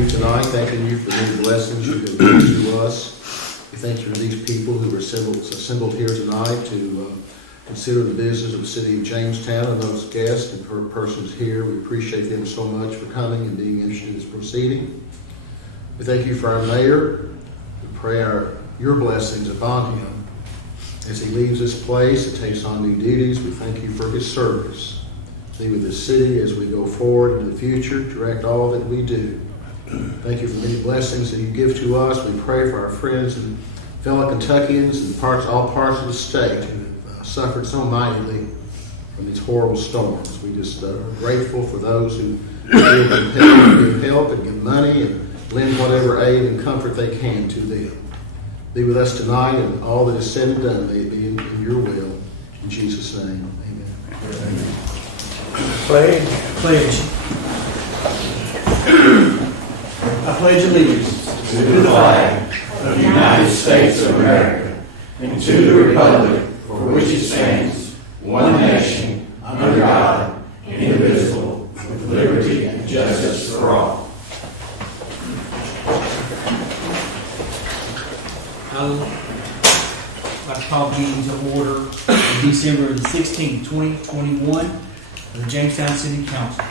you tonight, thanking you for many blessings you have given to us. We thank you for these people who are assembled here tonight to consider the business of the city of Jamestown, and those guests and persons here. We appreciate them so much for coming and being interested in this proceeding. We thank you for our mayor. We pray your blessings upon him as he leaves this place and takes on new duties. We thank you for his service. Be with the city as we go forward into the future. Direct all that we do. Thank you for many blessings that you give to us. We pray for our friends and fellow Kentuckians and all parts of the state who have suffered so mightily from these horrible storms. We just are grateful for those who give help and give money and lend whatever aid and comfort they can to them. Be with us tonight, and all that is said and done may it be in your will. In Jesus' name, amen. Pledge. I pledge allegiance to the flag of the United States of America and to the republic for which it stands, one nation, under God, indivisible, with liberty and justice for all. I'd like to call the meeting to order on December the 16th, 2021 of the Jamestown City Council.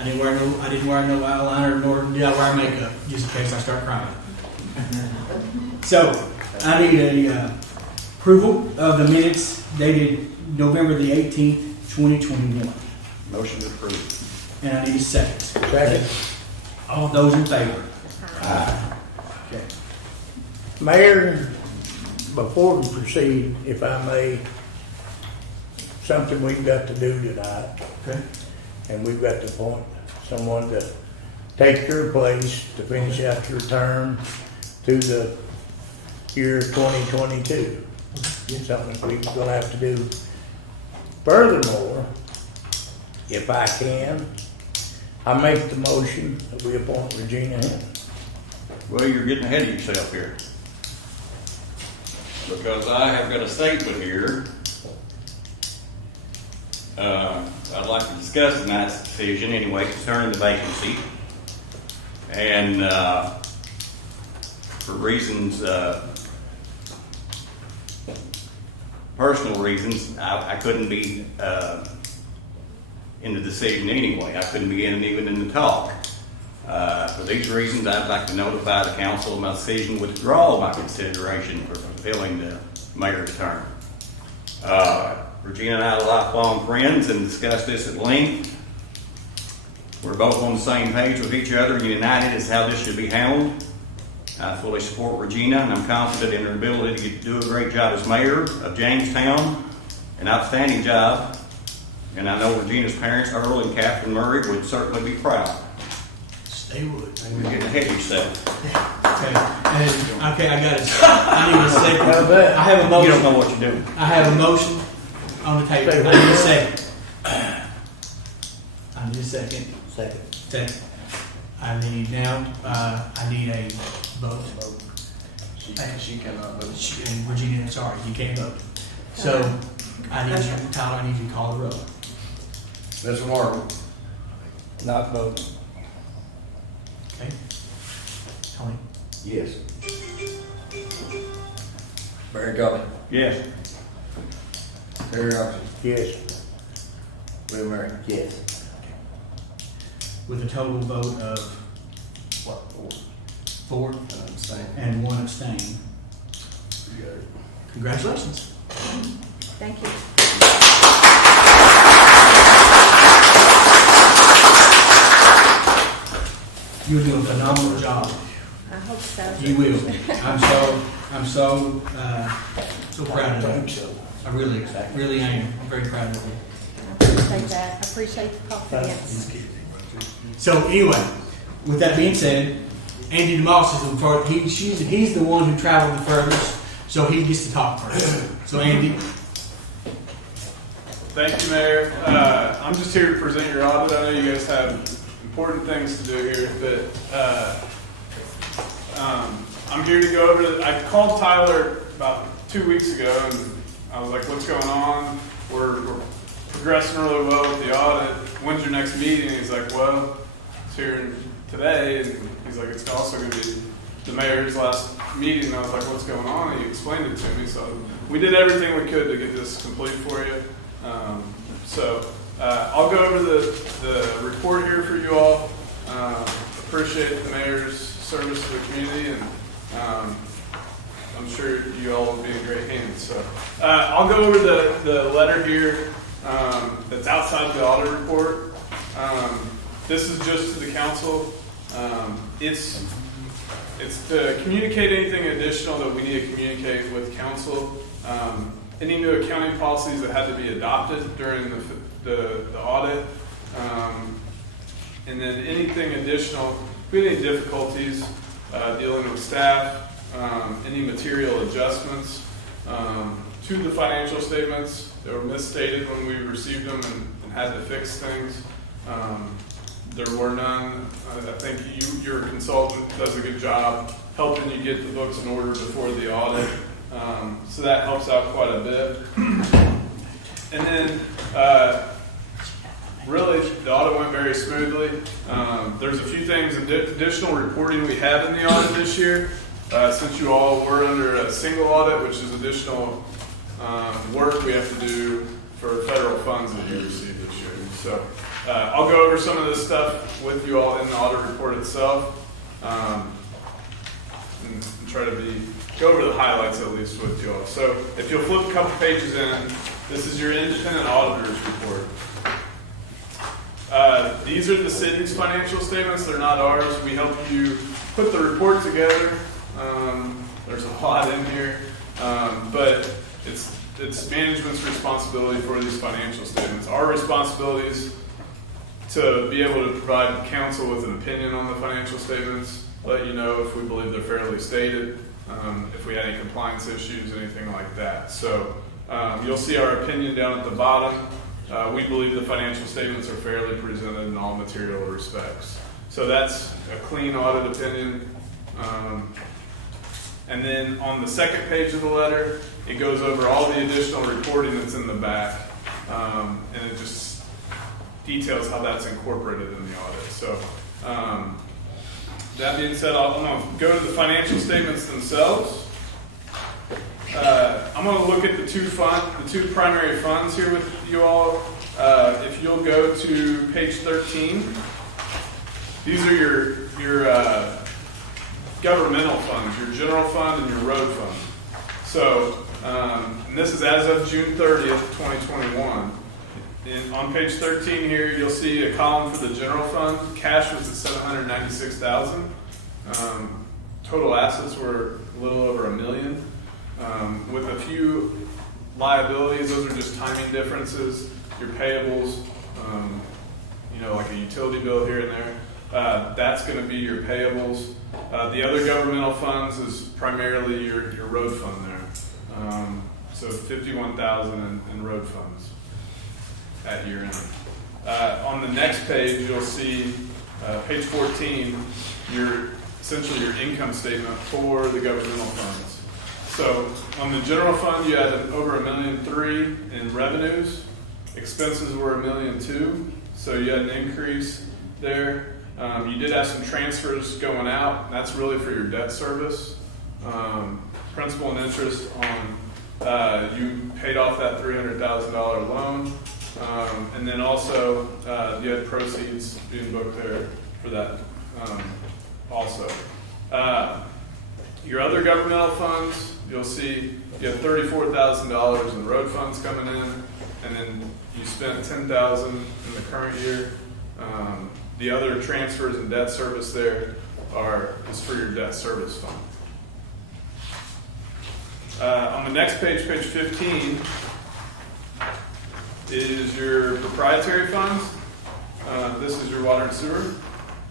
I didn't wear no eyeliner, nor did I wear makeup, just in case I start crying. So, I need a approval of the minutes dated November the 18th, 2021. Motion approved. And I need a second. Second. All those in favor? Aye. Okay. Mayor, before we proceed, if I may, something we've got to do tonight. Okay. And we've got to appoint someone to take your place to finish out your term to the year 2022. Something we're going to have to do. Furthermore, if I can, I make the motion that we appoint Regina Hinton. Well, you're getting ahead of yourself here. Because I have got a statement here. I'd like to discuss tonight's decision anyway concerning the vacancy. And for reasons, personal reasons, I couldn't be in the decision anyway. I couldn't be even in the talk. For these reasons, I'd like to notify the council of my decision to withdraw my consideration for fulfilling the mayor's term. Regina and I are lifelong friends and discussed this at length. We're both on the same page with each other and united as how this should be handled. I fully support Regina, and I'm confident in her ability to do a great job as mayor of Jamestown, an outstanding job. And I know Regina's parents, Earl and Catherine Murray, would certainly be proud. They would. And you're getting ahead of yourself. Okay. And, okay, I got it. I need a second. I have a You motion. don't know what you're doing. I have a motion on the table. I need a second. I need a second. Second. I need a vote. She cannot vote. And Regina, sorry, you can't vote. So, I need you, Tyler, I need you to call the roll. Mr. Martin. Not vote. Okay? Tony? Yes. Barry Gully. Yes. Terry Robinson. Yes. Will Murray. Yes. With a total vote of What? 4 Same. and 1 abstain. You got it. Congratulations. Thank you. You're doing a phenomenal job. I hope so. You will. I'm so proud of you. I really am. I'm very proud of you. I appreciate that. I appreciate the confidence. So anyway, with that being said, Andy DeMoss is he's the one who traveled the furthest, so he gets to talk first. So Andy. Thank you, Mayor. I'm just here to present your audit. I know you guys have important things to do here, but I'm here to go over I called Tyler about 2 weeks ago, and I was like, what's going on? We're progressing really well with the audit. When's your next meeting? He's like, well, as hearing today, and he's like, it's also going to be the mayor's last meeting. And I was like, what's going on? And he explained it to me. So we did everything we could to get this complete for you. I'll go over the report here for you all. Appreciate the mayor's service to the community, and I'm sure you all will be in great hands. So I'll go over the letter here that's outside the audit report. This is just to the council. It's to communicate anything additional that we need to communicate with council. Any new accounting policies that had to be adopted during the audit. And then anything additional, if we had any difficulties dealing with staff, any material adjustments to the financial statements that were misstated when we received them and had to fix things. There were none. I think your consultant does a good job helping you get the books in order before the audit. So that helps out quite a bit. And then really the audit went very smoothly. There's a few things, additional reporting we have in the audit this year. Since you all were under a single audit, which is additional work we have to do for federal funds that you received this year. So I'll go over some of this stuff with you all in the audit report itself, and try to go over the highlights at least with you all. So if you'll flip a couple pages in, this is your independent auditor's report. These are the city's financial statements. They're not ours. We help you put the report together. There's a lot in here, but it's management's responsibility for these financial statements. Our responsibility is to be able to provide council with an opinion on the financial statements, let you know if we believe they're fairly stated, if we had any compliance issues, anything like that. So you'll see our opinion down at the bottom. We believe the financial statements are fairly presented in all material respects. So that's a clean audit opinion. And then on the second page of the letter, it goes over all the additional reporting that's in the back, and it just details how that's incorporated in the audit. So that being said, I'm going to go to the financial statements themselves. I'm going to look at the two primary funds here with you all. If you'll go to page 13, these are your governmental funds, your general fund and your road fund. So, and this is as of June 30th, 2021. And on page 13 here, you'll see a column for the general fund. Cash was at $796,000. Total assets were a little over $1 million. With a few liabilities, those are just timing differences. Your payables, like a utility bill here and there, that's going to be your payables. The other governmental funds is primarily your road fund there. So $51,000 in road funds at year end. On the next page, you'll see page 14, essentially your income statement for the governmental funds. So on the general fund, you had over $1.3 million in revenues. Expenses were $1.2 million, so you had an increase there. You did have some transfers going out, and that's really for your debt service. Principal and interest on, you paid off that $300,000 loan, and then also you had proceeds being booked there for that also. Your other governmental funds, you'll see you had $34,000 in road funds coming in, and then you spent $10,000 in the current year. The other transfers and debt service there is for your debt service fund. On the next page, page 15, is your proprietary funds. This is your water and sewer.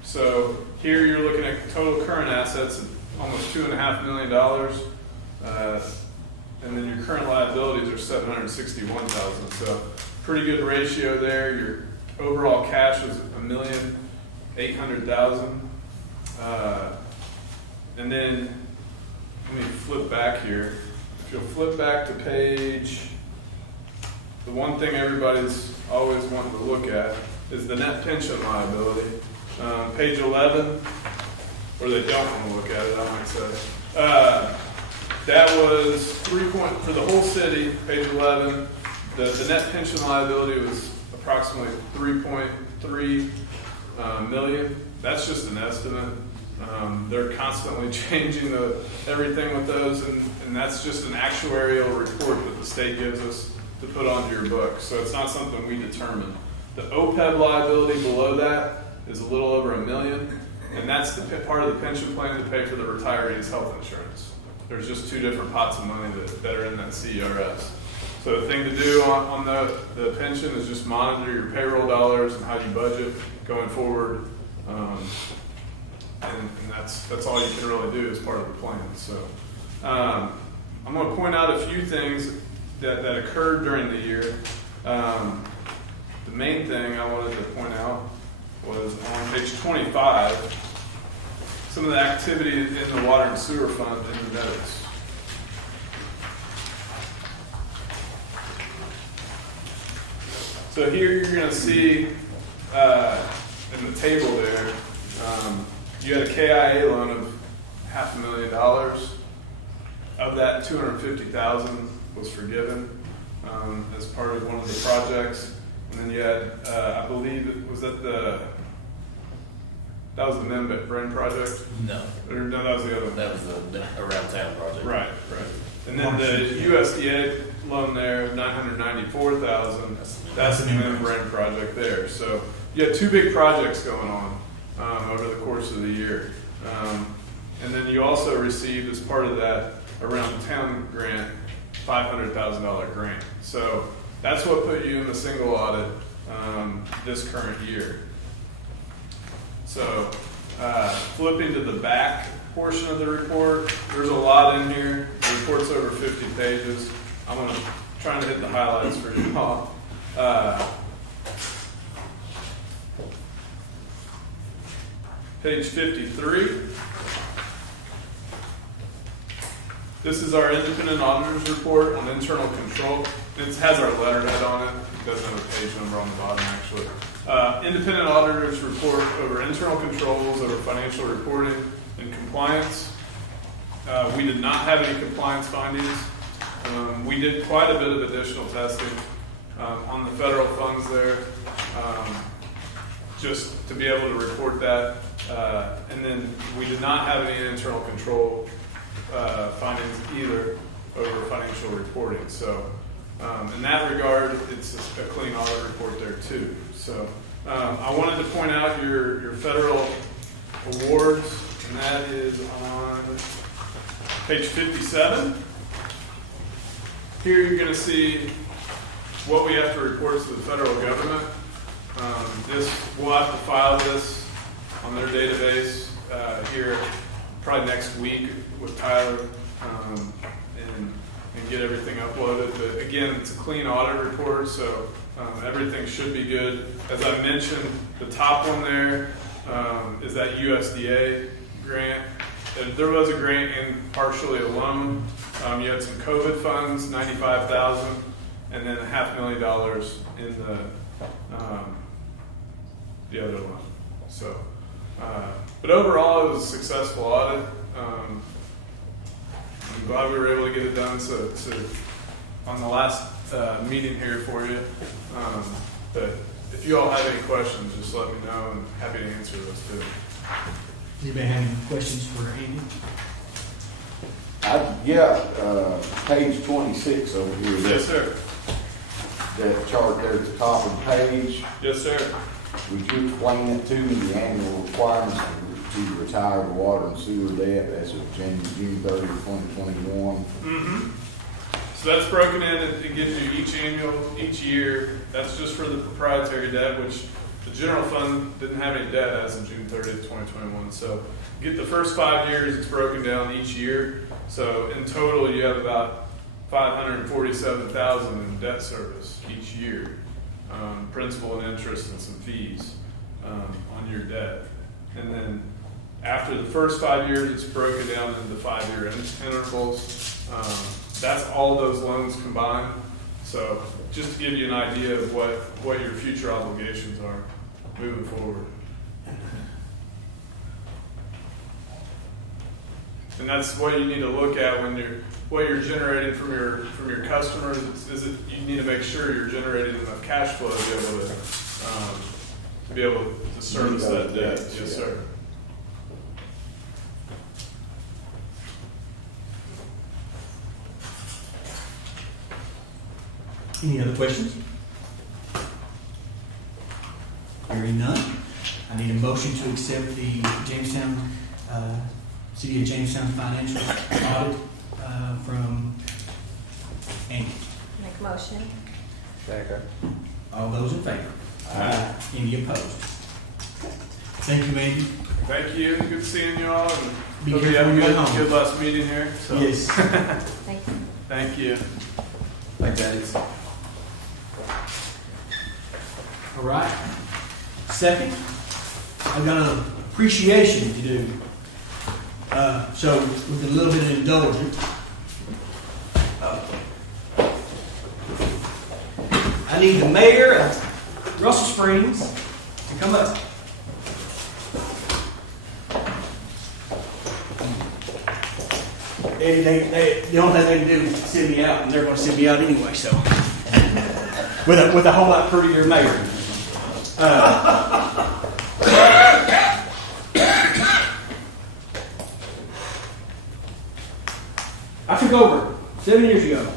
So here you're looking at total current assets of almost $2.5 million. And then your current liabilities are $761,000. So pretty good ratio there. Your overall cash was $1,800,000. And then let me flip back here. If you'll flip back to page, the one thing everybody's always wanting to look at is the net pension liability. Page 11, or they don't want to look at it, I might say. That was for the whole city, page 11, the net pension liability was approximately 3.3 million. That's just an estimate. They're constantly changing everything with those, and that's just an actuarial report that the state gives us to put onto your book. So it's not something we determine. The OPEB liability below that is a little over $1 million, and that's the part of the pension plan to pay for the retirees' health insurance. There's just two different pots of money that are in that CERS. So the thing to do on the pension is just monitor your payroll dollars and how you budget going forward. And that's all you can really do as part of the plan. So I'm going to point out a few things that occurred during the year. The main thing I wanted to point out was on page 25, some of the activity in the water and sewer fund in the notes. So here you're going to see in the table there, you had a KIA loan of $500,000. Of that, $250,000 was forgiven as part of one of the projects. And then you had, I believe, that was the Bren project? No, No, that was the other one. that was the around town project. Right. And then the USDA loan there of $994,000. That's the Bren project there. So you had two big projects going on over the course of the year. And then you also received, as part of that around town grant, $500,000 grant. So that's what put you in the single audit this current year. So flipping to the back portion of the report, there's a lot in here. The report's over 50 pages. I'm going to try to hit the highlights for you all. Page 53. This is our independent auditors report on internal control. It has our letterhead on it. It doesn't have a page number on the bottom, actually. Independent auditors report over internal controls, over financial reporting and compliance. We did not have any compliance findings. We did quite a bit of additional testing on the federal funds there, just to be able to report that. And then we did not have any internal control findings either over financial reporting. So in that regard, it's a clean audit report there too. So I wanted to point out your federal awards, and that is on page 57. Here you're going to see what we have to report to the federal government. We'll have to file this on their database here probably next week with Tyler and get everything uploaded. But again, it's a clean audit report, so everything should be good. As I mentioned, the top one there is that USDA grant. There was a grant and partially a loan. You had some COVID funds, $95,000, and then $500,000 in the other loan. So, but overall, it was a successful audit. I'm glad we were able to get it done. So on the last meeting here for you. But if you all have any questions, just let me know, and happy to answer those too. Does anybody have any questions for Andy? Page 26 over here. Yes, sir. That chart there at the top of the page. Yes, sir. Would you explain it to me, the annual requirements to retire the water and sewer debt as of June 30, 2021? Mm-hmm. So that's broken in. It gives you each year. That's just for the proprietary debt, which the general fund didn't have any debt as of June 30th, 2021. So get the first 5 years, it's broken down each year. So in total, you have about $547,000 in debt service each year, principal and interest and some fees on your debt. And then after the first 5 years, it's broken down into 5-year intervals. That's all those loans combined. So just to give you an idea of what your future obligations are moving forward. And that's what you need to look at when what you're generating from your customers. You need to make sure you're generating enough cash flow to be able to service that debt. Yes, sir. Any other questions? Hearing none, I need a motion to accept the Jamestown, City of Jamestown financial audit from Andy. Make a motion. All those in favor? Any opposed? Thank you, Andy. Thank you. Good seeing you all. And Be hope you careful have when a you get home. good last meeting here. So. Yes. Thank you. Thank you. Thanks, Eddie. All right. Second, I've got an appreciation to do. So with a little bit of indulgence, I need the mayor of Russell Springs to come up. The only thing they can do is send me out, and they're going to send me out anyway. So, with a whole lot prettier mayor. I took over 7 years ago.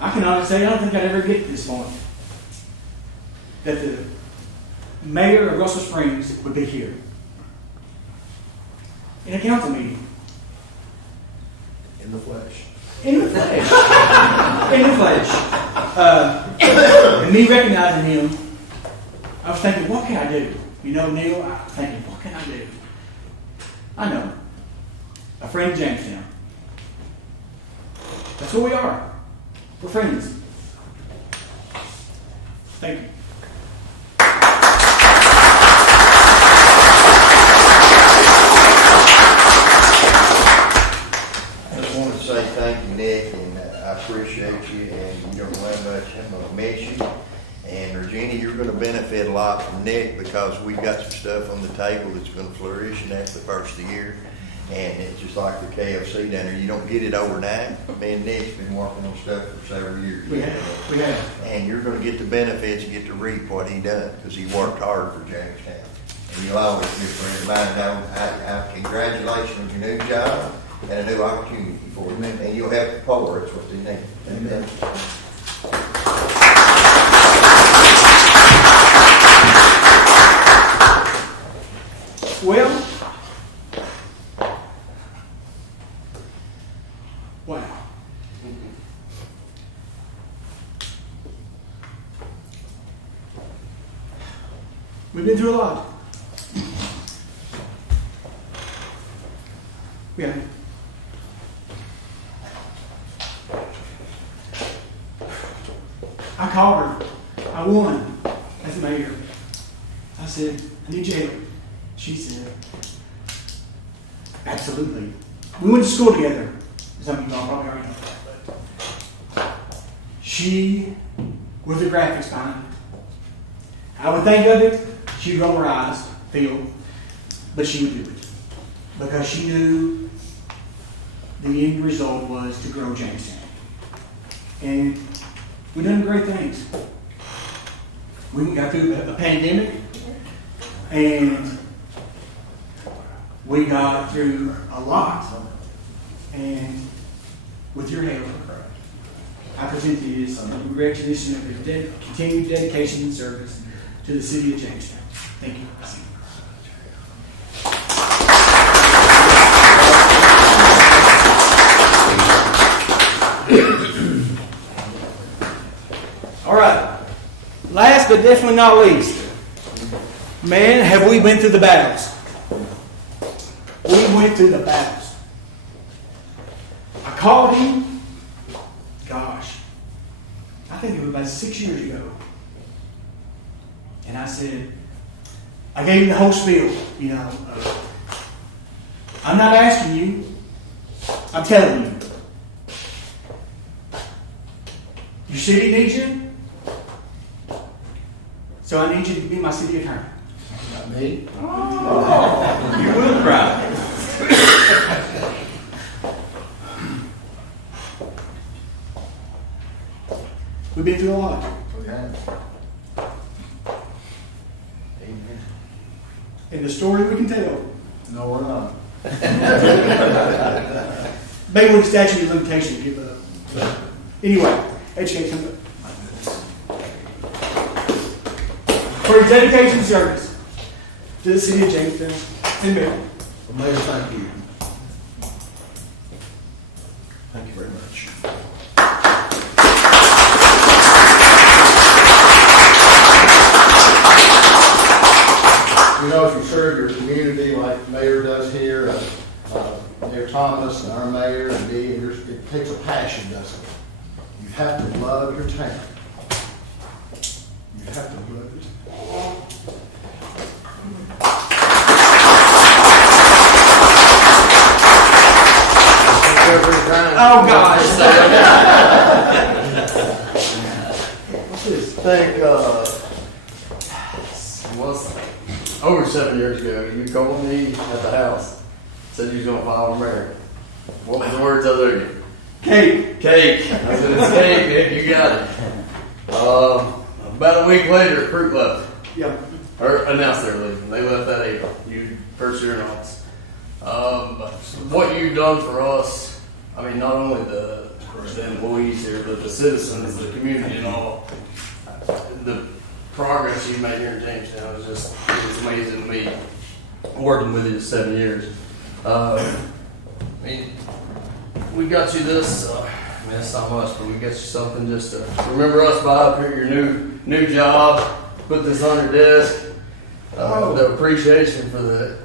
I can honestly say I don't think I'd ever get to this point that the mayor of Russell Springs would be here in a council meeting. In the flesh. In the flesh. In the flesh. And me recognizing him, I was thinking, what can I do? You know, Neil, I was thinking, what can I do? I know. A friend of Jamestown. That's who we are. We're friends. Thank you. I just wanted to say thank you, Nick, and I appreciate you, and you don't know how much I'm gonna miss you. And Regina, you're gonna benefit a lot from Nick because we've got some stuff on the table that's gonna flourish, and that's the first of the year. And it's just like the KFC down there, you don't get it overnight. Me and Nick's been working on stuff for several years. We have. And you're gonna get the benefits and get to reap what he done, because he worked hard for Jamestown. And you'll always be a friend of mine. Now, congratulations on your new job and a new opportunity for you. And you'll have the power, that's what they need. Amen. Well, wow. We've been through a lot. Yeah. I called her. I won as mayor. I said, I need your help. She said, absolutely. We went to school together. Some of you all probably already know that, but she was the graphics behind it. I would think of it, she'd roll her eyes, feel, but she would do it. Because she knew the end result was to grow Jamestown. And we've done great things. We got through a pandemic, and we got through a lot. And with your help, I present to you this recognition of your continued dedication and service to the city of Jamestown. Thank you. All right. Last but definitely not least, man, have we been through the battles? We went through the battles. I called him, gosh, I think it was about 6 years ago. And I said, I gave him the whole spiel, you know. I'm not asking you, I'm telling you. Your city needs you, so I need you to be my city attorney. Me? You will cry. We've been through a lot. We have. Amen. And the story we can tell. No, we're not. Maybe when the statute of limitations give up. Anyway, education. For his dedication and service to the city of Jamestown. Amen. Well, Mayor, thank you. Thank you very much. You know, if you serve your community like the mayor does here, Mayor Thomas and our mayor and me, and it takes a passion, doesn't it? You have to love your town. You have to love your town. Oh, gosh. What's this? I think, was over 7 years ago, you called me at the house, said you was gonna file for mayor. What was the words of it? Kate. Cake. I said, it's cake, Nick, you got it. About a week later, Fruit left. Yeah. Or announced they're leaving. They left that April. You first year in office. What you've done for us, I mean, not only the employees here, but the citizens, the community, and all. The progress you've made here in Jamestown is just it's amazing to me. Working with you 7 years. I mean, we got you this. I mean, it's not much, but we got you something just to remember us by up here. Your new job. Put this on your desk. The appreciation for the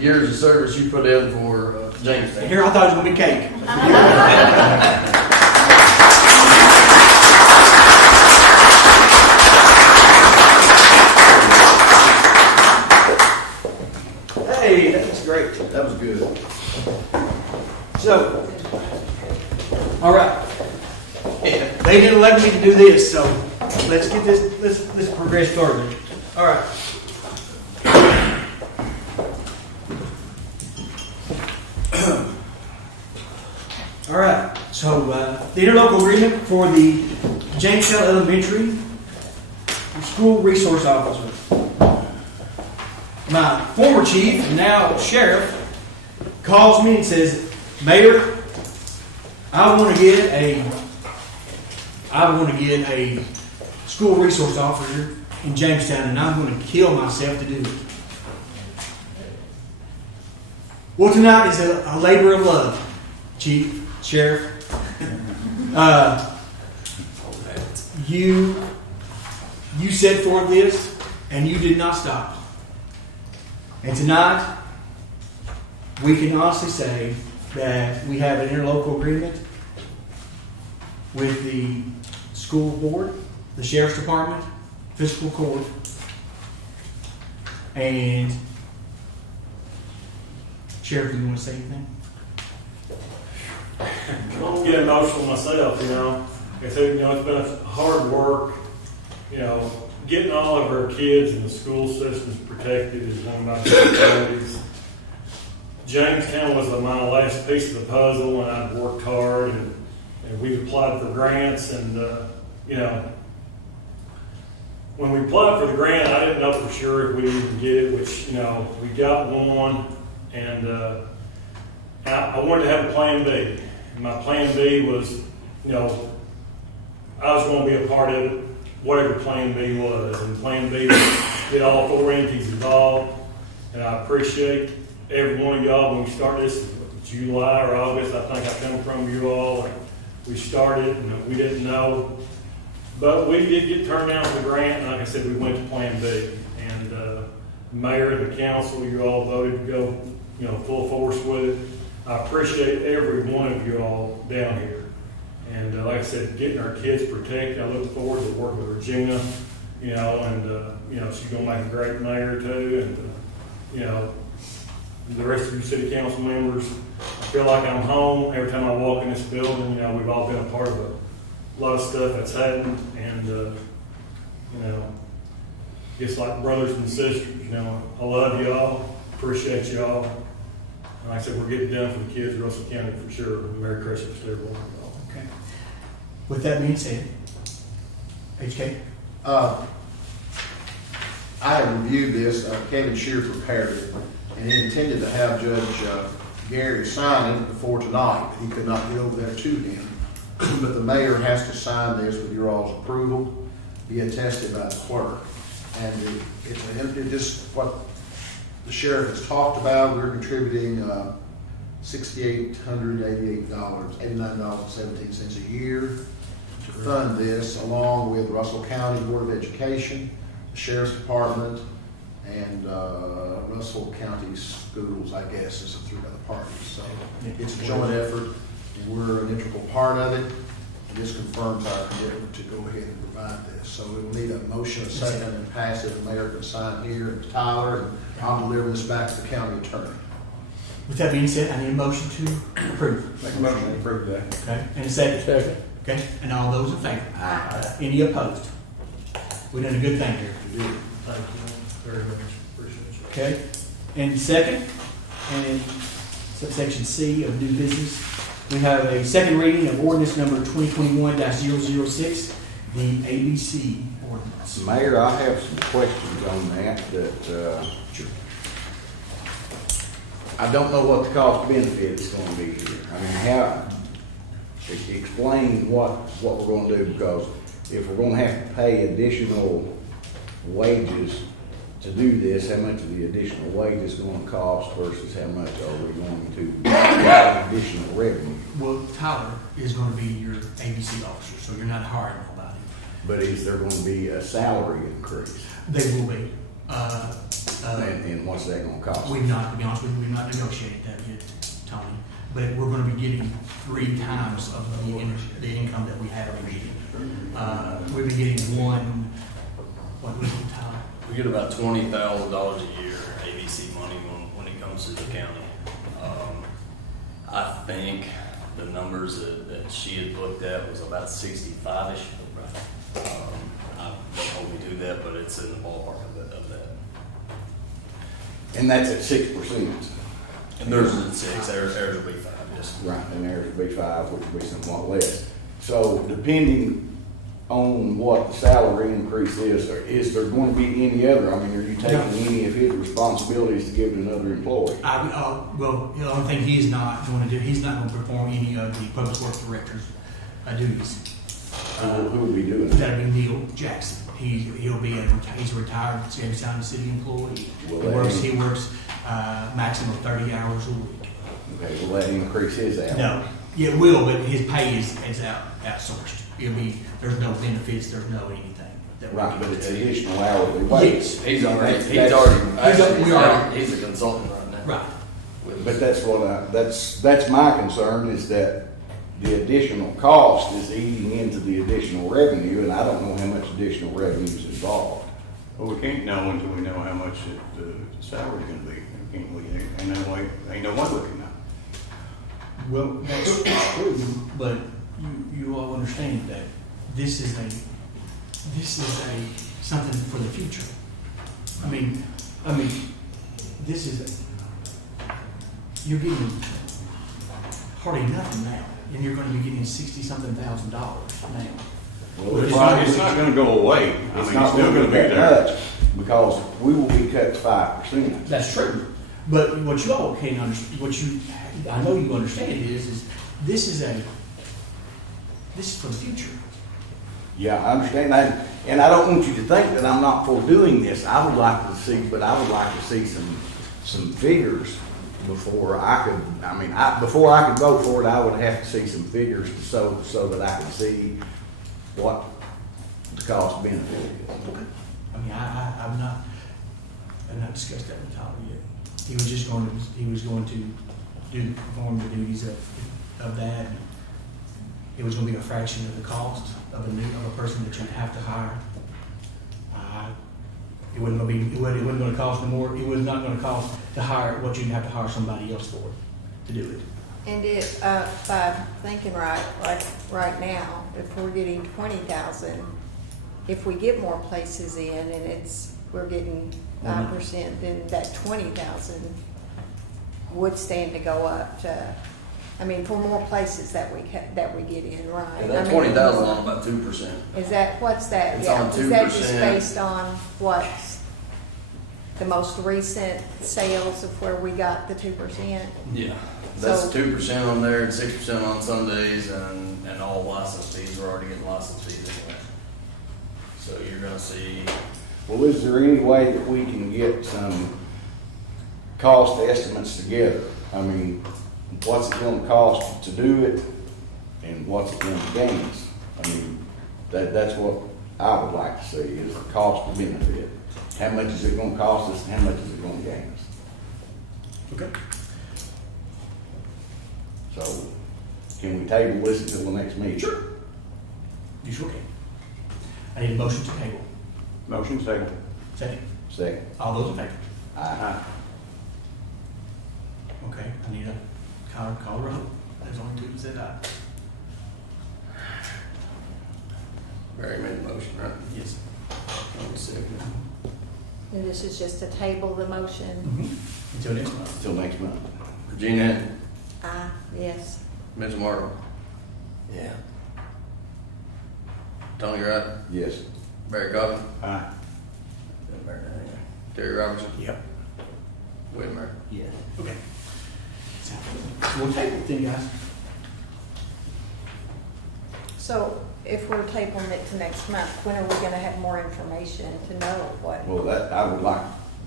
years of service you put in for Jamestown. Here I thought it was going to be cake. Hey, that was great. That was good. So, all right. They didn't elect me to do this, so let's get this. Let's progress forward. All right. All right. So the interlocal agreement for the Jamestown Elementary School Resource Officer. My former chief, now sheriff, calls me and says, "Mayor, I want to get a school resource officer in Jamestown, and I'm going to kill myself to do it." Well, tonight is a labor of love, Chief, Sheriff. You set forth this, and you did not stop. And tonight, we can honestly say that we have an interlocal agreement with the school board, the sheriff's department, fiscal court, and Sheriff, do you want to say anything? I don't get emotional myself, you know. Like I said, you know, it's been a hard work. You know, getting all of our kids in the school systems protected is one of my big priorities. Jamestown was my last piece of the puzzle, and I've worked hard, and we've applied for grants, and you know, when we applied for the grant, I didn't know for sure if we'd even get it, which, you know, we got one, and I wanted to have a plan B. And my plan B was, you know, I was going to be a part of it, whatever plan B was. And plan B was get all 4 entities involved. And I appreciate every one of y'all when we started this, July or August, I think I come from you all. And we started and we didn't know. But we did get turned down for the grant, and like I said, we went to plan B. And the mayor and the council, you all voted to go, you know, full force with it. I appreciate every one of you all down here. And like I said, getting our kids protected, I look forward to working with Regina, you know, and, you know, she's going to make a great mayor too. And, you know, the rest of you city council members, I feel like I'm home every time I walk in this building. You know, we've all been a part of a lot of stuff that's happened. And, you know, it's like brothers and sisters, you know. I love y'all, appreciate y'all. And like I said, we're getting done for the kids of Russell County for sure. Merry Christmas to everyone. Okay. With that being said, HK? I have reviewed this, Kevin Shearer prepared it, and he intended to have Judge Gary sign it before tonight, but he could not get over there to him. But the mayor has to sign this with your all's approval, be attested by the clerk. And it's just what the sheriff has talked about. We're contributing $6,888.89.17 a year to fund this, along with Russell County Board of Education, the Sheriff's Department, and Russell County Schools, I guess, is three other parties. So it's a joint effort, and we're an integral part of it. And this confirms our commitment to go ahead and provide this. So we will need a motion, a second, and pass it. The mayor can sign here, and Tyler, and I'll deliver this back to the county attorney. With that being said, I need a motion to approve. Make a motion to approve that. Okay, and a second. Second. Okay, and all those in favor? Any opposed? We've done a good thing here. Thank you very much. Appreciate you. Okay, and second, and subsection C of new business, we have a second reading of ordinance number 2021-006, the ABC ordinance. Mayor, I have some questions on that I don't know what the cost benefit is going to be here. I mean, explain what we're going to do, because if we're going to have to pay additional wages to do this, how much of the additional wages going to cost versus how much are we going to get additional revenue? Well, Tyler is going to be your ABC officer, so you're not hiring nobody. But is there going to be a salary increase? They will be. And what's that going to cost? We've not, to be honest with you, we've not negotiated that yet, Tony. But we're going to be getting 3 times of the income that we have every year. We've been getting what was it, Tyler? We get about $20,000 a year ABC money when it comes to the county. I think the numbers that she had looked at was about 65-ish. I don't hold me to that, but it's in the ballpark of that. And that's at 6%. And theirs is at 6, theirs will be 5, yes. Right, and theirs would be 5, which would be somewhat less. So depending on what the salary increase is there going to be any other? I mean, are you taking any of his responsibilities to give to another employee? Well, the only thing he's not going to do, he's not going to perform any of the public works director's duties. Who will be doing that? That'll be Neil Jackson. He's a retired Jamestown City employee. He works maximum 30 hours a week. Okay, will that increase his hours? No, yeah, it will, but his pay is outsourced. There's no benefits, there's no anything. Right, but it's additional hourly wage. Yes. He's a consultant right now. Right. But that's my concern, is that the additional cost is eating into the additional revenue, and I don't know how much additional revenue is involved. Well, we can't know until we know how much the salary's gonna be. Ain't no way we can know. Well, that's true, but you all understand that this is something for the future. I mean, you're getting hardly nothing now, and you're going to be getting $60-something thousand now. Well, It's not gonna go away. It's It's not still going to gonna be be that there. much, because we will be cut to 5%. That's true. But what you all can't understand, I know you understand is this is for the future. Yeah, I understand that, and I don't want you to think that I'm not for doing this. I would like to see some figures before I could. Before I could vote for it, I would have to see some figures so that I could see what the cost benefit is. Okay. I mean, I've not discussed that with Tyler yet. He was going to perform the duties of that. It was going to be a fraction of the cost of a person that you have to hire. It wasn't going to cost more. It was not going to cost to hire what you'd have to hire somebody else for to do it. And if I'm thinking right now, if we're getting 20,000, if we get more places in and it's we're getting 5%, then that 20,000 would stand to go up to, I mean, for more places that we get in, right? And that I mean, 20,000 on about 2%. Is that, what's that? It's Yeah, on is that just 2%. based on what's the most recent sales of where we got the 2%? Yeah. That's So- 2% on there and 6% on Sundays, and all license fees, we're already getting license fees anyway. So you're gonna see, Well, is there any way that we can get some cost estimates together? I mean, what's it gonna cost to do it, and what's it gonna gain us? I mean, that's what I would like to see, is the cost to benefit. How much is it gonna cost us, and how much is it gonna gain us? Okay. So, can we table this until the next meeting? Sure. You sure can. I need a motion to table. Motion second. Second. Second. All those in favor? Aye. Okay, I need a call roll. There's only two that said aye. Barry made the motion, right? Yes. One second. And this is just to table the motion? Mm-hmm. Until next month. Until next month. Regina Hinton, Aye, yes. Mitchell Martin. Yeah. Tony Wright, Yes. Barry Coffin, Aye. Terry Robertson, Yep. Whitmer. Yes. Okay. So, we'll table it then, guys. So if we're tabling it to next month, when are we gonna have more information to know what? Well, that, I would like,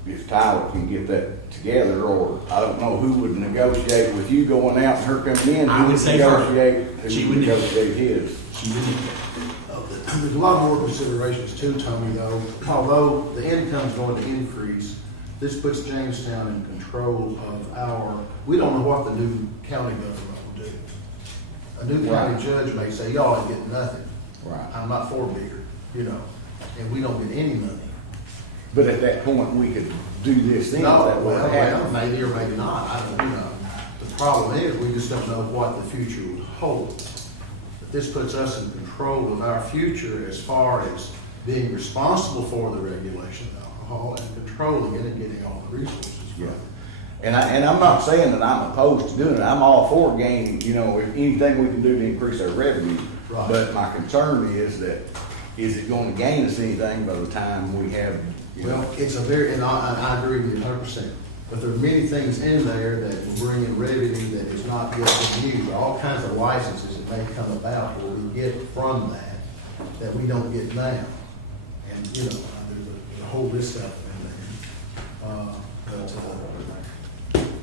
if Tyler can get that together, or I don't know who would negotiate with you going out and her coming in. I Who would would say her. negotiate? She Who would would negotiate his? She would need There's a lot more considerations too, Tony, though. Although the income's going to increase, this puts Jamestown in control of we don't know what the new county government will do. A new county judge may say, y'all ain't getting nothing. Right. I'm not for bigger, and we don't get any money. But at that point, we could do this then. No, that would well, happen. maybe or maybe not, I don't. The problem is, we just don't know what the future will hold. But this puts us in control of our future as far as being responsible for the regulation of alcohol and controlling it and getting all the resources. Yeah. And I'm not saying that I'm opposed to doing it. I'm all for gaining, if anything we can do to increase our revenue. Right. But my concern is that, is it going to gain us anything by the time we have, Well, it's a very, and I agree with you 100%, but there are many things in there that will bring in revenue that is not yet been used. All kinds of licenses that may come about where we get from that we don't get now. And, there's a whole list of them in there.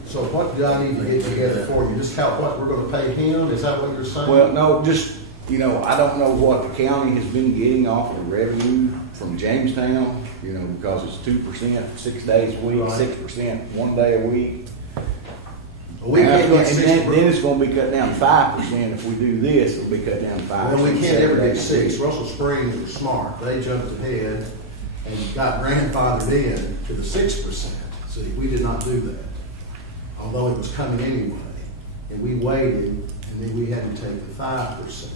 So what do I need to get together for you? Just what we're gonna pay him? Is that what you're saying? well, no, just, I don't know what the county has been getting off of revenue from Jamestown, because it's 2%, 6 days a week, Right. 6%, 1 day a week. We can't And get then it's gonna be cut down to 5%. If we do this, it'll be cut down to 5%. Well, we can't ever get 7 days 6. Russell Springs was smart. They jumped ahead and got grandfathered in to the 6%. See, we did not do that, although it was coming anyway. And we waited, and then we had to take the 5%,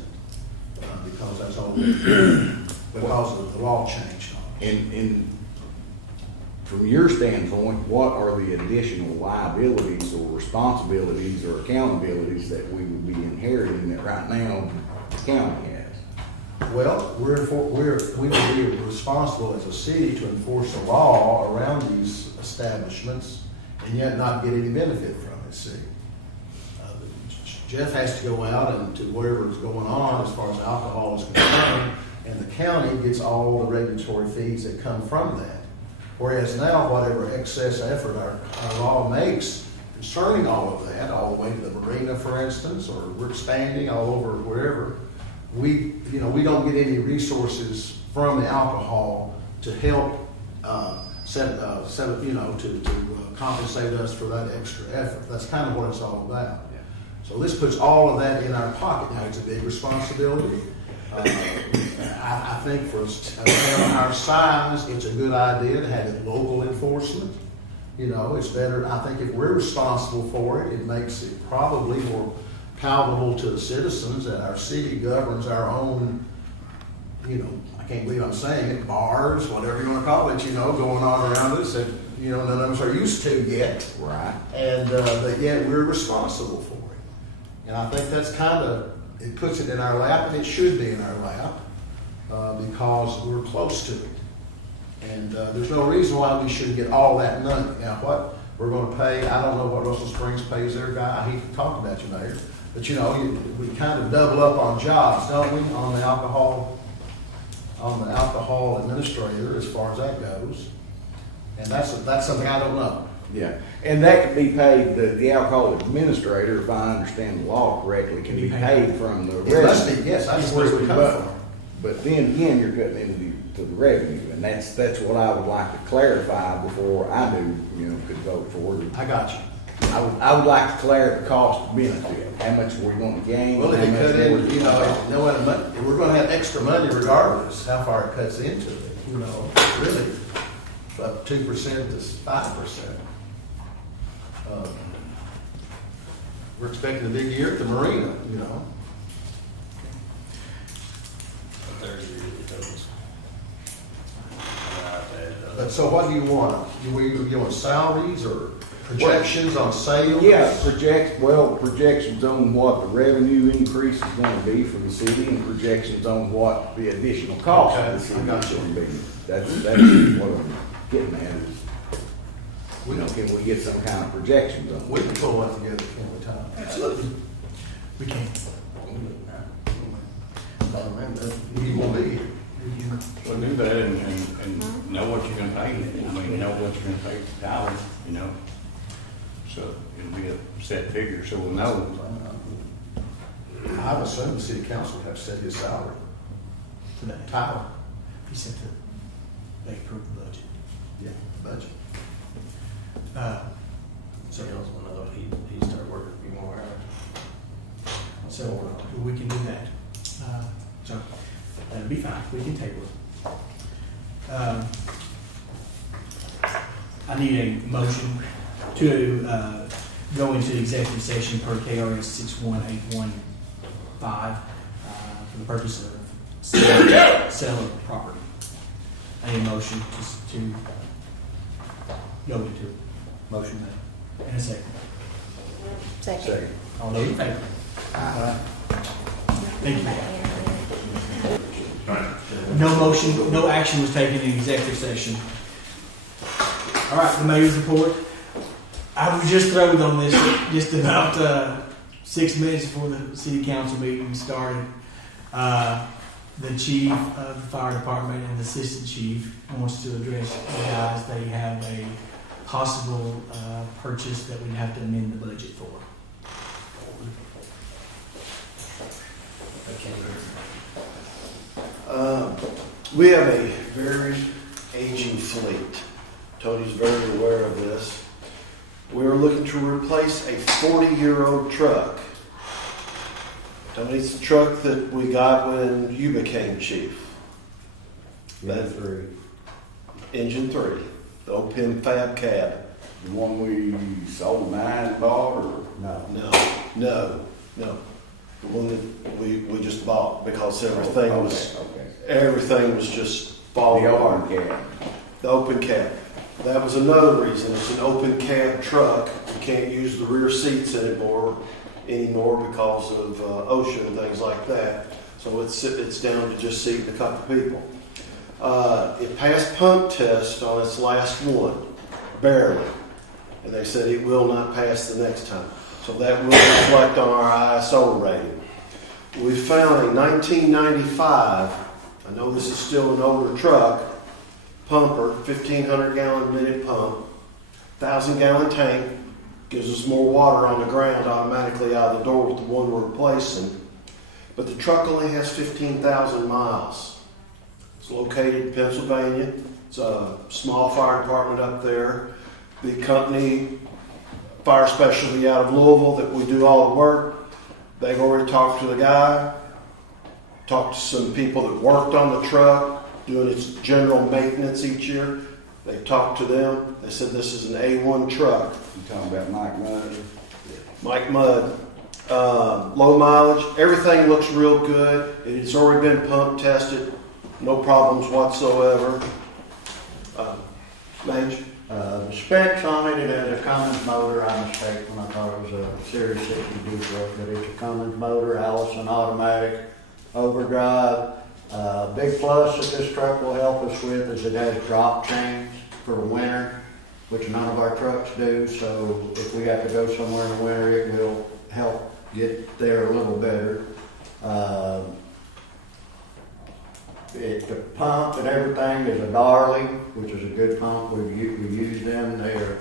because that's all we did, because of the law changed on us. And from your standpoint, what are the additional liabilities or responsibilities or accountabilities that we would be inheriting that right now the county has? Well, we would be responsible as a city to enforce the law around these establishments and yet not get any benefit from it, see. Jeff has to go out and to wherever is going on as far as alcohol is concerned, and the county gets all the regulatory fees that come from that. Whereas now, whatever excess effort our law makes concerning all of that, all the way to the marina, for instance, or we're expanding all over wherever, we don't get any resources from the alcohol to help to compensate us for that extra effort. That's kind of what it's all about. So this puts all of that in our pocket. Now, it's a big responsibility. I think for a town our size, it's a good idea to have local enforcement. It's better. I think if we're responsible for it, it makes it probably more palatable to the citizens that our city governs our own, can't believe I'm saying it, bars, whatever you wanna call it, going on around us that, none of us are used to yet. Right. And, but yet we're responsible for it. And I think that's it puts it in our lap, and it should be in our lap, because we're close to it. And, there's no reason why we shouldn't get all that money. Now, what we're gonna pay, I don't know what Russell Springs pays their guy, I hate to talk about you, Mayor, but we kind of double up on jobs, don't we, on the alcohol administrator, as far as that goes. And that's something I don't know. Yeah, and that could be paid, the alcohol administrator, if I understand the law correctly, can be paid from the revenue. It must be, yes, that's where it would come from. But then again, you're cutting into the revenue, and that's what I would like to clarify before I could vote for it. I got you. I would like to clarify the cost benefit, how much we're gonna gain. Well, if how you much cut in, more- we're gonna have extra money regardless how far it cuts into it, really, up 2% to 5%. We're expecting a big year at the marina, But so what do you want? Do you want salaries or projections on sales? Yeah, projections on what the revenue increase is gonna be for the city, and projections on what the additional cost of the Okay, city I got is you. gonna be. That's what I'm getting at is, can we get some kind of projections on it? We can pull one together, can't we, Tom? Absolutely. We can. We will be here. Well, do that and know what you're gonna pay. Know what you're gonna pay Tyler, So it'll be a set figure, so we'll know. I assume the city council have set his salary. Today. Tyler. He said that they approved the budget. Yeah, budget. So he also know he started working a few more hours. So we can do that. So that'll be fine. We can table it. I need a motion to go into executive session per KRS 61815 for the purpose of sale of property. I need a motion to go into. Motion made. And a second. Second. All those in favor? Thank you. No motion, no action was taken in executive session. All right, the mayor's report. I was just thrown on this just about 6 minutes before the city council meeting started. The chief of the fire department and the assistant chief wants to address the guys. They have a possible purchase that we'd have to amend the budget for. We have a very aging fleet. Tony's very aware of this. We're looking to replace a 40-year-old truck. Tony, it's the truck that we got when you became chief. Engine 3, the open fab cab. The one we sold 9 bought, or no? No. The one that we just bought because everything was just falling apart. The open cab. That was another reason. It's an open cab truck. You can't use the rear seats anymore because of OSHA and things like that. So it's down to just seating a couple people. It passed pump test on its last one, barely. And they said it will not pass the next time. So that will reflect on our ISO rating. We found a 1995, I know this is still an older truck, pumper, 1,500 gallon minute pump, 1,000 gallon tank, gives us more water on the ground automatically out of the door with the one we're replacing. But the truck only has 15,000 miles. It's located in Pennsylvania. It's a small fire department up there. The company, Fire Specialty out of Louisville, that we do all the work, they've already talked to the guy, talked to some people that worked on the truck, doing its general maintenance each year. They talked to them. They said this is an A1 truck. You talking about Mike Mudd? Mike Mudd. Low mileage. Everything looks real good. It's already been pump tested. no problems whatsoever. Madge? The specs on it, it has a Cummins motor. I mistaken when I thought it was a Series 62 truck, but it's a Cummins motor, Allison automatic, overdrive. Big plus that this truck will help us with is it has drop chains for the winter, which none of our trucks do. So if we have to go somewhere in the winter, it will help get there a little better. The pump and everything is a Darling, which is a good pump. We use them. They're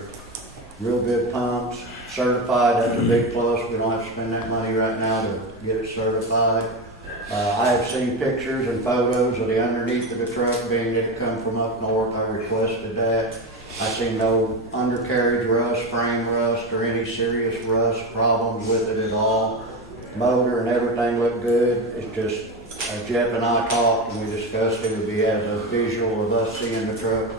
real good pumps. Certified, that's a big plus. We don't have to spend that money right now to get it certified. I have seen pictures and photos of the underneath of the truck, being that it come from up north. I requested that. I seen no undercarriage rust, frame rust, or any serious rust problems with it at all. Motor and everything looked good. It's just, Jeff and I talked and we discussed it would be as a visual of us seeing the truck.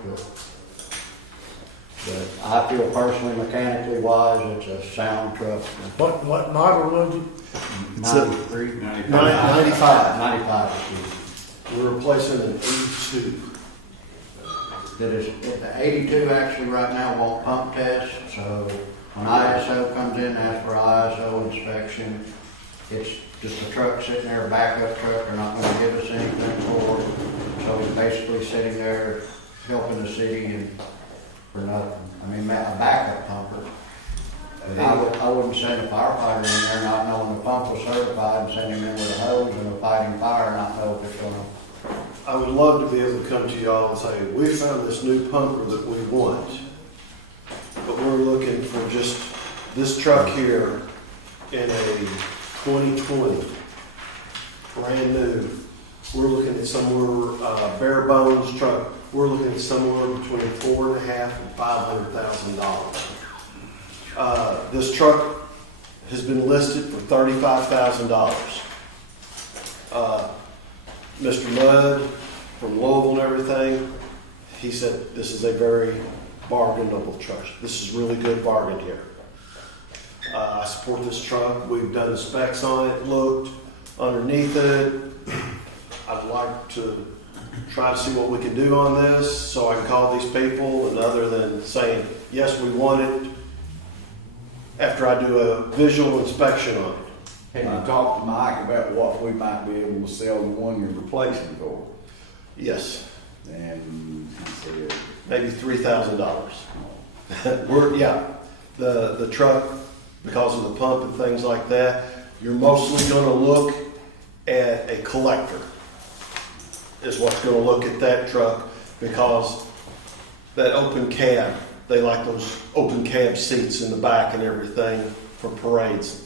But I feel personally, mechanically wise, it's a sound truck. What model was it? 93? 95. 95. We're replacing an 82. That is, the 82 actually right now won't pump test, so when ISO comes in, asks for ISO inspection, it's just a truck sitting there, a backup truck. They're not going to give us anything for it. So it's basically sitting there helping the city and for nothing. I mean, a backup pumper. And I wouldn't send a firefighter in there not knowing the pump was certified and send him in with a hose and a fighting fire and not know if it's going to. I would love to be able to come to y'all and say, we found this new pumper that we want, but we're looking for just this truck here in a 2020, brand new. We're looking at somewhere, bare bones truck, we're looking at somewhere between $450,000 and $500,000. This truck has been listed for $35,000. Mr. Mudd from Louisville and everything, he said this is a very bargainable truck. This is really good bargain here. I support this truck. We've done the specs on it, looked underneath it. I'd like to try to see what we can do on this so I can call these people, and other than saying, yes, we want it, after I do a visual inspection on it. Have you talked to Mike about what we might be able to sell the one you're replacing for? Yes, And he said, maybe $3,000. The truck, because of the pump and things like that, you're mostly going to look at a collector is what's going to look at that truck, because that open cab, they like those open cab seats in the back and everything for parades.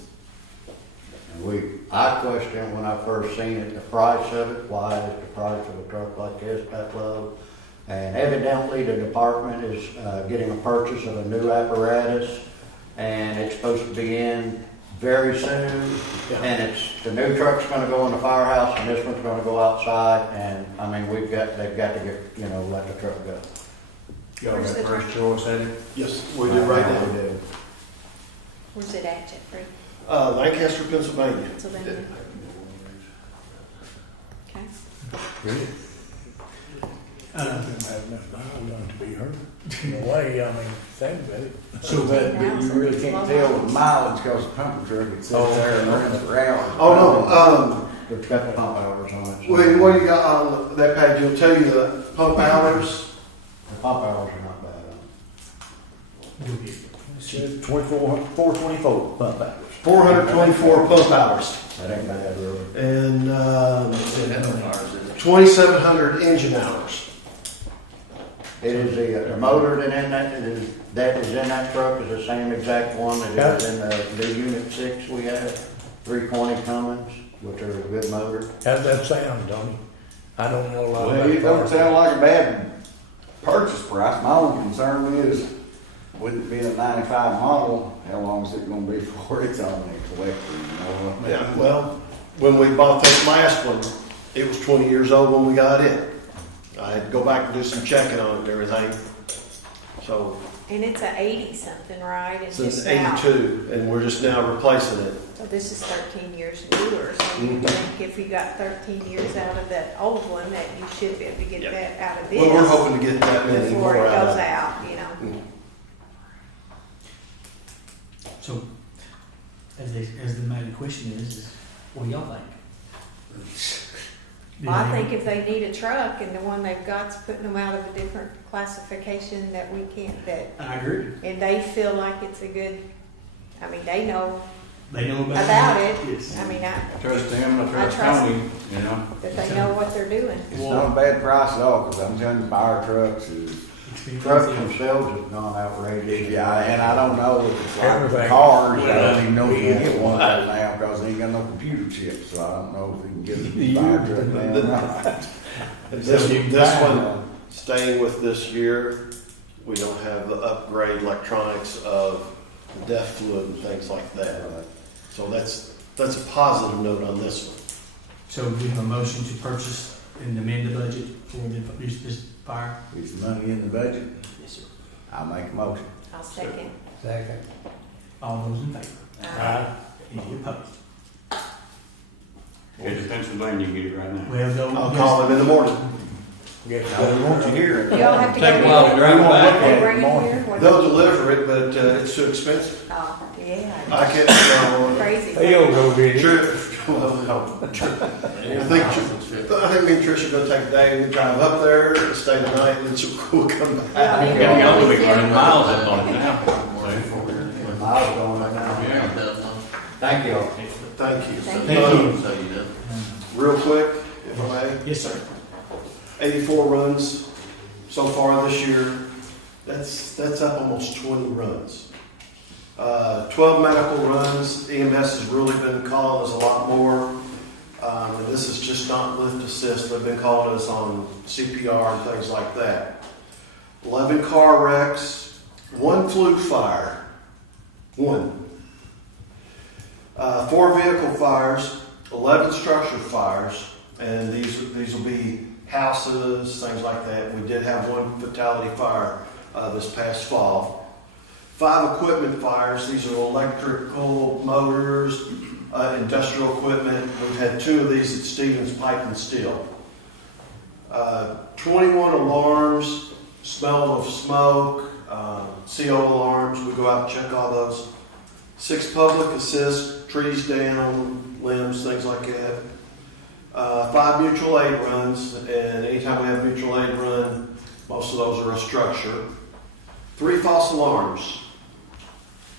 I questioned when I first seen it, the price of it. Why is the price of a truck like this that low? And evidently the department is getting a purchase of a new apparatus, and it's supposed to be in very soon. Yeah. And the new truck's going to go in the firehouse, and this one's going to go outside. And I mean, they've got to get, let the truck go. Y'all got first choice, ain't it? Yes, we do right now. We do. Where's it at, Jeffrey? Lancaster, Pennsylvania. Pennsylvania. Okay. I don't have enough miles to be hurt. In a way, I mean, think about it. so that, but you really can't tell with mileage because the pumper truck it sits there and runs for hours. Oh, no, It's got the pump hours on it. so- what do you got on that page? It'll tell you the pump hours. The pump hours are not bad on it. 424 pump hours. 424 pump hours. That ain't bad, really. And 2,700 engine hours. It is the motor that is in that truck is the same exact one that is in the Unit 6 we have, 320 Cummins, which are a good motor. How's that sound, Tony? I don't know a lot Well, about it don't cars. sound like a bad purchase price. My only concern is, with it being a 95 model, how long is it gonna be before it's on a collector, you know what I mean? Yeah, well, when we bought that last one, it was 20 years old when we got it. I had to go back and do some checking on it and everything. So And it's a 80-something, right? And since just now- 82, and we're just now replacing it. So this is 13 years newer, so you Mhm. think if you got 13 years out of that old one, that you should be able to get Yep. that out of this. Well, we're hoping to get that many before more it out goes of it. out, you know. Mm. So, as the main question is what do y'all think? Well, I think if they need a truck and the one they've got's putting them out of a different classification that we can't, that, I agree. and they feel like it's a good, I mean, they know They know about, about it. Yes. I mean, Trust them, I trust trust Tony, you know. that they know what they're doing. It's not a bad price at all, because I'm telling you, fire trucks is, Trucks themselves have gone outrageous. yeah, and I don't know if it's like Everything. cars, I don't even know if you can get one of those now, because they ain't got no computer chips, so I don't know if you can get a fire truck now or not. This one, staying with this year, we don't have the upgrade electronics of deaf fluid and things like that. So that's a positive note on this one. So we have a motion to purchase and amend the budget for this fire? Is the money in the budget? Yes, sir. I'll make a motion. I'll second. Second. All those in favor? Aye. Any opposed? Head to Pennsylvania, you can get it right now. We have no. I'll call him in the morning. Yes, I don't want you here. Y'all have to go Take a while to get drive it. back. They bring it here? What- They'll deliver it, but it's too expensive. Oh, yeah. I can't, no, Crazy. He'll go get it. well, no, I think me and Trish are gonna take a day and drive up there, stay the night, and then we'll come back. Yeah, Yeah, maybe y'all on the be running weekend. miles up on it now. Miles going right now. Thank you. Thank you. Thank you. Real quick, if I may. Yes, sir. 84 runs so far this year. That's up almost 20 runs. 12 medical runs. EMS has really been calling us a lot more. And this is just not lift assist. They've been calling us on CPR and things like that. 11 car wrecks, 1 flue fire, 1. 4 vehicle fires, 11 structure fires, and these will be houses, things like that. We did have 1 fatality fire this past fall. 5 equipment fires. These are electrical motors, industrial equipment. We've had 2 of these at Stevens Pipe and Steel. 21 alarms, smell of smoke, CO alarms. We go out and check all those. 6 public assist, trees down, limbs, things like that. 5 mutual aid runs, and anytime we have a mutual aid run, most of those are a structure. 3 false alarms,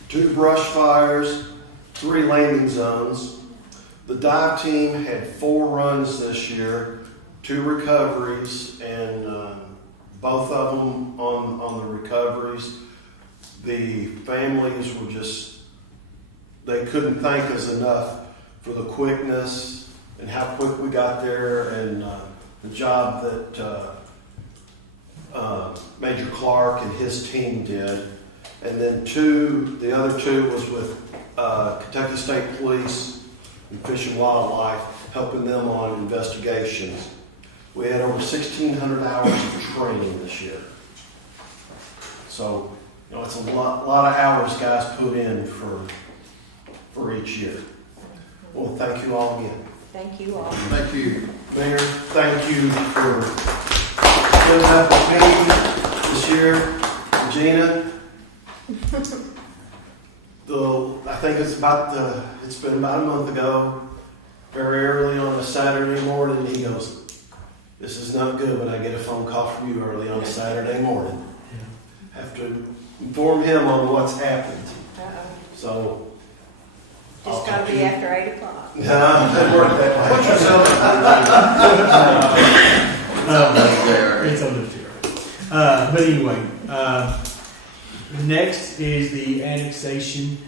2 brush fires, 3 landing zones. The dive team had 4 runs this year, 2 recoveries, and both of them on the recoveries. The families were just, they couldn't thank us enough for the quickness and how quick we got there, and the job that Major Clark and his team did. And then the other 2 was with Kentucky State Police and Fish and Wildlife, helping them on investigations. We had over 1,600 hours of training this year. So, you know, it's a lot of hours guys put in for each year. Well, thank you all again. Thank you all. Thank you, Mayor. Thank you for putting up with me this year. Regina, I think it's been about a month ago, very early on a Saturday morning, he goes, "This is not good when I get a phone call from you early on a Saturday morning." Have to inform him on what's happened. Uh-oh. So, Just gotta be after 8 o'clock. no, it doesn't work that way. Put yourself It's on the chair. But anyway, next is the annexation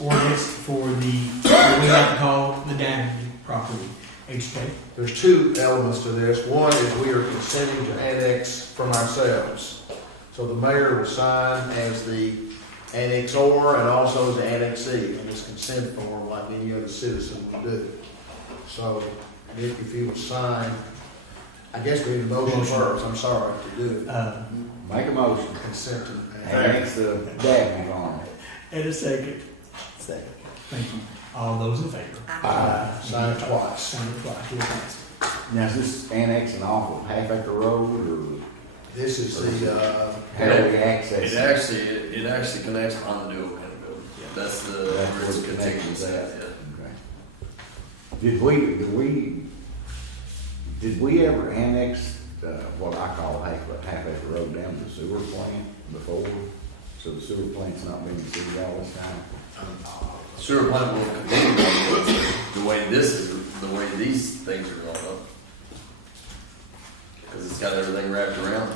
ordinance for what we like to call the damaged property. HK. There's 2 elements to this. One is we are consenting to annex from ourselves. So the mayor will sign as the annexor and also as the annexee in this consent form like any other citizen would do. So, Nick, if you would sign, I guess we need a motion first, I'm sorry to do it. Make a motion. consent to Annex the Dabney farm. And a second. Second. Thank you. All those in favor? sign it twice. Sign it twice. Real fast. Now, is this annexing off of Half Acre Road or This is the, how do we access It actually connects on the dual kind of building. That's the, That's where it's where it connects contiguous to at, that. yeah. Okay. Did we ever annex, what I call Half Acre Road down to the sewer plant before? So the sewer plant's not been in the city all this time? Sewer plant will continue the way the way these things are going up. Because it's got everything wrapped around.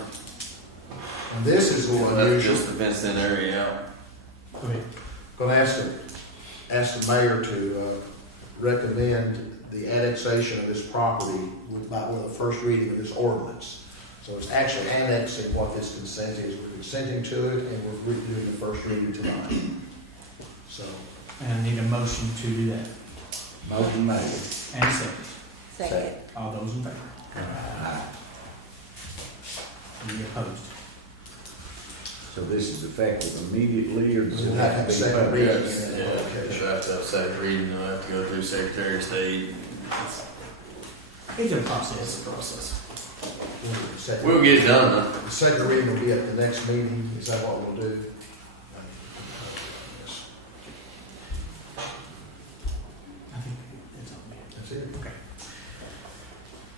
and this is going That's unusual. just the fenced in area out. Go ahead. Going to ask the mayor to recommend the annexation of this property with the first reading of this ordinance. So it's actually annexing what this consent is. We're consenting to it, and we're doing the first reading tonight. So, And I need a motion to do that. Motion made. And a second. Second. All those in favor? Any opposed? So this is effective immediately, or does it We'll have have to be second published? reading. Yeah, you have to have second reading, you'll have to go through Secretary of State. It's a It's process. a process. second- We'll get it done though. The second reading will be at the next meeting. Is that what we'll do? I think that's all we have. That's it. Okay.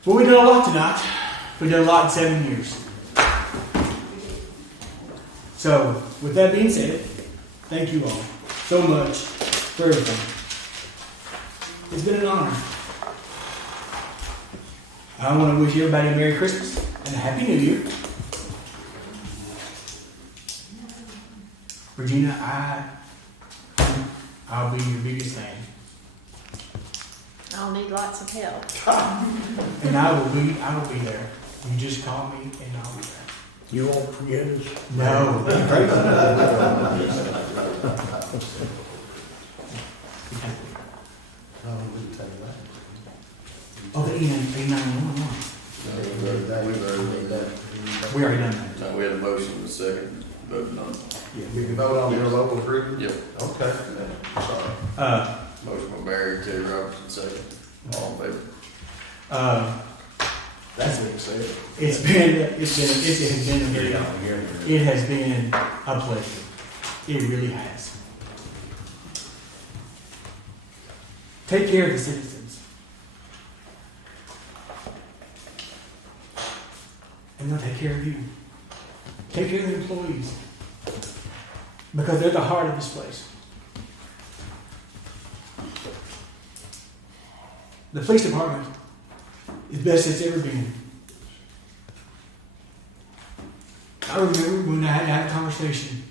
Well, we did a lot tonight. We did a lot in 7 years. So, with that being said, thank you all so much for everything. It's been an honor. I want to wish everybody a Merry Christmas and a Happy New Year. Regina, I'll be your biggest fan. I'll need lots of help. And I will be there. You just call me and I'll be there. You won't forget us? No. No, we can tell you that. Oh, the E911. We already done that. No, we had a motion in a second, voting on it. We can vote on your local agreement? Yep. Okay. Sorry. Motion by Barry, Terry Robertson, second. All in favor? That's being said. It has been a pleasure. It really has. Take care of the citizens. And they'll take care of you. Take care of the employees. Because they're the heart of this place. The police department is best it's ever been. I remember when I had to have a conversation.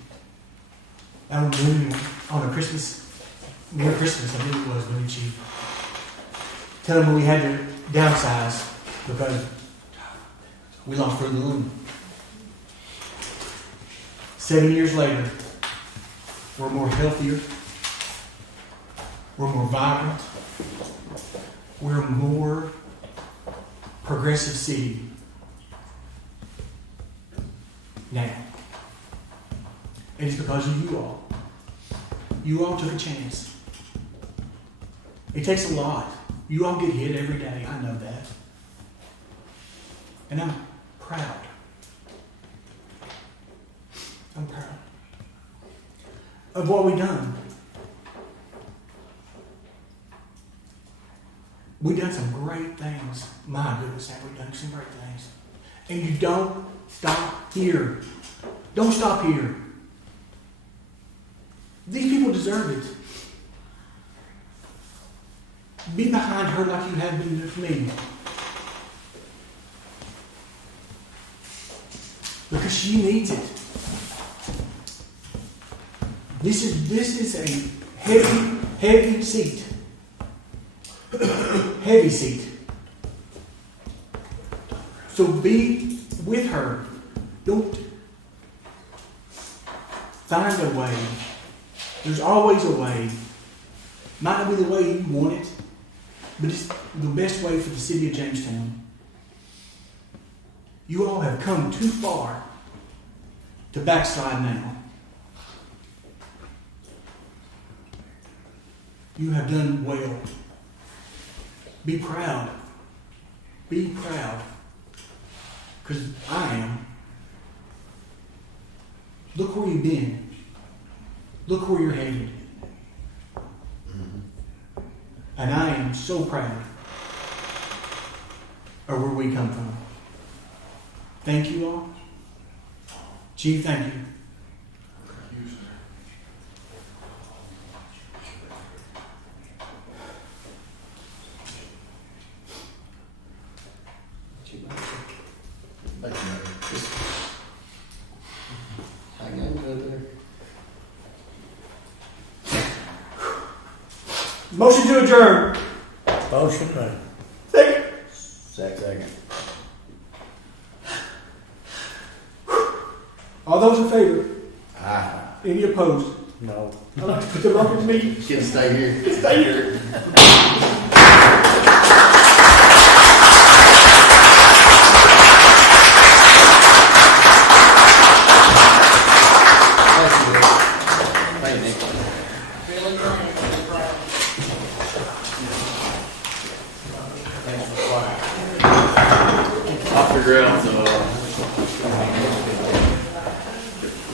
I remember on a Christmas, near Christmas, I think it was, when she tell them we had to downsize because we lost further room. 7 years later, we're more healthier, we're more vibrant, we're a more progressive city now. And it's because of you all. You all took a chance. It takes a lot. You all get hit every day. I know that. And I'm proud. I'm proud of what we've done. We've done some great things. My goodness, have we done some great things. And you don't stop here. Don't stop here. These people deserve it. Be behind her like you have been with me. Because she needs it. This is a heavy seat. Heavy seat. So be with her. Don't find a way. There's always a way. Might not be the way you want it, but it's the best way for the city of Jamestown. You all have come too far to backslide now. You have done well. Be proud. Be proud. Because I am. Look where you've been. Look where you're headed. And I am so proud of where we come from. Thank you all. Chief, thank you. Hang on to it there. Motion to adjourn. Motion made. Second. Second. All those in favor? Aye. Any opposed? No. I'd like to put the record meeting. Can stay here. Stay here. I'll figure out the